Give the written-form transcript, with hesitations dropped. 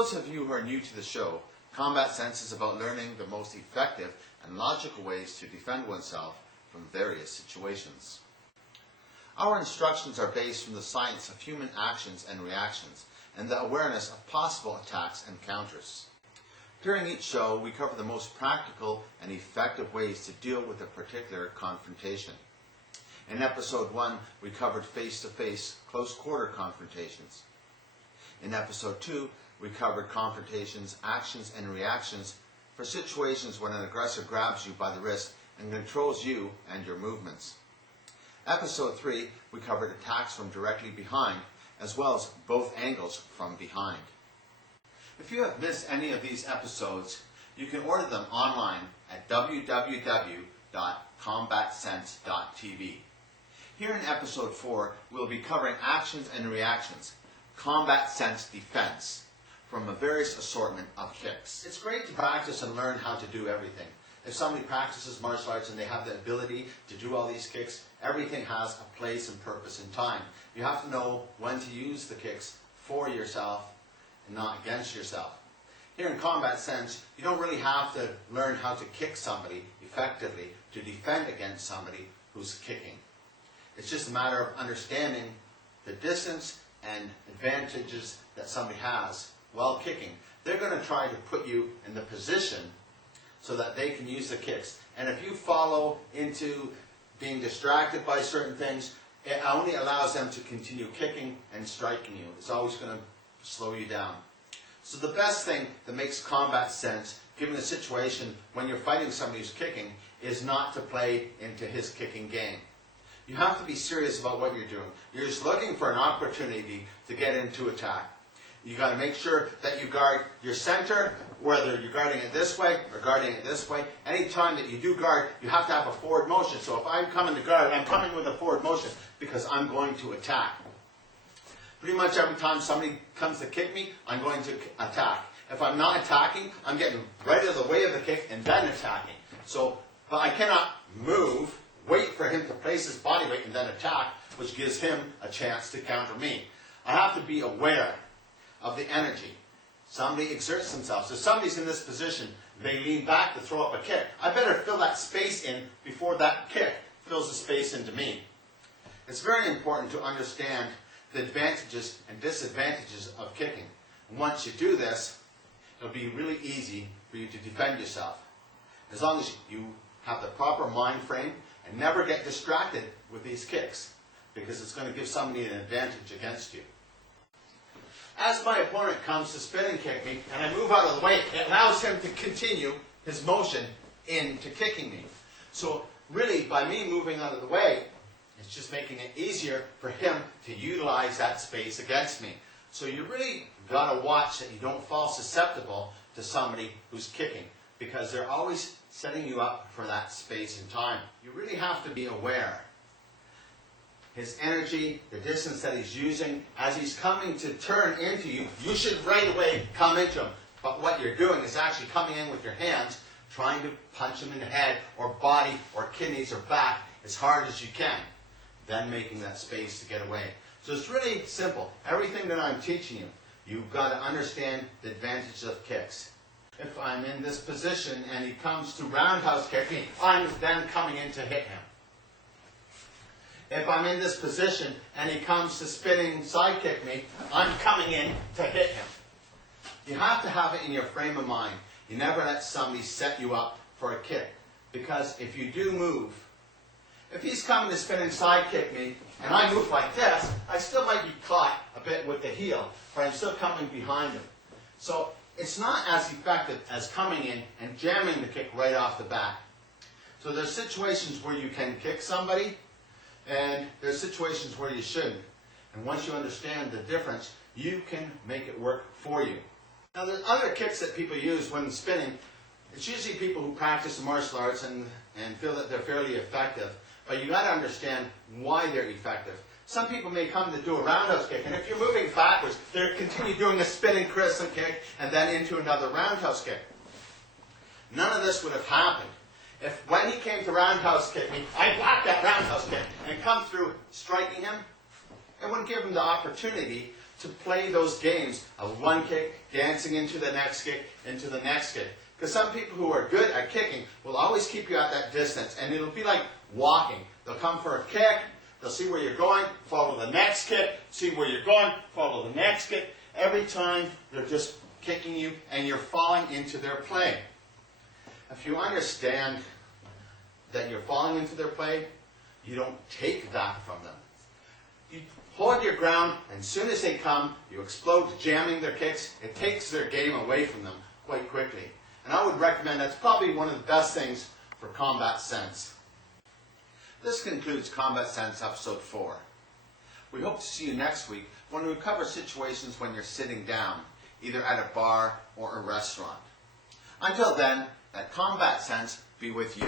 those of you who are new to the show, Combat Sense is about learning the most effective and logical ways to defend oneself from various situations. Our instructions are based from the science of human actions and reactions and the awareness of possible attacks and counters. During each show, we cover the most practical and effective ways to deal with a particular confrontation. In episode 1, we covered face-to-face, close-quarter confrontations. In episode 2, we covered confrontations, actions, and reactions for situations when an aggressor grabs you by the wrist and controls you and your movements. Episode 3, we covered attacks from directly behind, as well as both angles from behind. If you have missed any of these episodes, you can order them online at www.combatsense.tv. Here in episode 4, we'll be covering actions and reactions, Combat Sense Defense, from a various assortment of kicks. It's great to practice and learn how to do everything. If somebody practices martial arts and they have the ability to do all these kicks, everything has a place and purpose and time. You have to know when to use the kicks for yourself and not against yourself. Here in Combat Sense, you don't really have to learn how to kick somebody effectively to defend against somebody who's kicking. It's just a matter of understanding the distance and advantages that somebody has while kicking. They're going to try to put you in the position so that they can use the kicks. And if you follow into being distracted by certain things, it only allows them to continue kicking and striking you. It's always going to slow you down. So the best thing that makes Combat Sense, given a situation when you're fighting somebody who's kicking, is not to play into his kicking game. You have to be serious about what you're doing. You're just looking for an opportunity to get into attack. You got to make sure that you guard your center, whether you're guarding it this way or guarding it this way. Anytime that you do guard, you have to have a forward motion. So if I'm coming to guard, I'm coming with a forward motion because I'm going to attack. Pretty much every time somebody comes to kick me, I'm going to attack. If I'm not attacking, I'm getting right out of the way of the kick and then attacking. But I cannot move, wait for him to place his body weight and then attack, which gives him a chance to counter me. I have to be aware of the energy. Somebody exerts themselves. If somebody's in this position, they lean back to throw up a kick. I better fill that space in before that kick fills the space into me. It's very important to understand the advantages and disadvantages of kicking. And once you do this, it'll be really easy for you to defend yourself. As long as you have the proper mind frame and never get distracted with these kicks, because it's going to give somebody an advantage against you. As my opponent comes to spinning kick me, and I move out of the way, it allows him to continue his motion into kicking me. So really, by me moving out of the way, it's just making it easier for him to utilize that space against me. So you really got to watch that you don't fall susceptible to somebody who's kicking, because they're always setting you up for that space and time. You really have to be aware. His energy, the distance that he's using, as he's coming to turn into you, you should right away come into him. But what you're doing is actually coming in with your hands, trying to punch him in the head or body or kidneys or back as hard as you can, then making that space to get away. So it's really simple. Everything that I'm teaching you, you've got to understand the advantages of kicks. If I'm in this position and he comes to roundhouse kick me, I'm then coming in to hit him. If I'm in this position and he comes to spinning side kick me, I'm coming in to hit him. You have to have it in your frame of mind. You never let somebody set you up for a kick. Because if you do move, if he's coming to spinning side kick me and I move like this, I still might be caught a bit with the heel, but I'm still coming behind him. So it's not as effective as coming in and jamming the kick right off the bat. So there's situations where you can kick somebody, and there's situations where you shouldn't. And once you understand the difference, you can make it work for you. Now there's other kicks that people use when spinning. It's usually people who practice the martial arts and feel that they're fairly effective. But you got to understand why they're effective. Some people may come to do a roundhouse kick, and if you're moving backwards, they'll continue doing a spinning crescent kick and then into another roundhouse kick. None of this would have happened if when he came to roundhouse kick me, I blocked that roundhouse kick and come through striking him. It wouldn't give him the opportunity to play those games of one kick, dancing into the next kick, into the next kick. Because some people who are good at kicking will always keep you at that distance, and it'll be like walking. They'll come for a kick, they'll see where you're going, follow the next kick, see where you're going, follow the next kick. Every time they're just kicking you, and you're falling into their play. If you understand that you're falling into their play, you don't take that from them. You hold your ground, and as soon as they come, you explode jamming their kicks. It takes their game away from them quite quickly. And I would recommend that's probably one of the best things for Combat Sense. This concludes Combat Sense Episode 4. We hope to see you next week when we cover situations when you're sitting down, either at a bar or a restaurant. Until then, let Combat Sense be with you.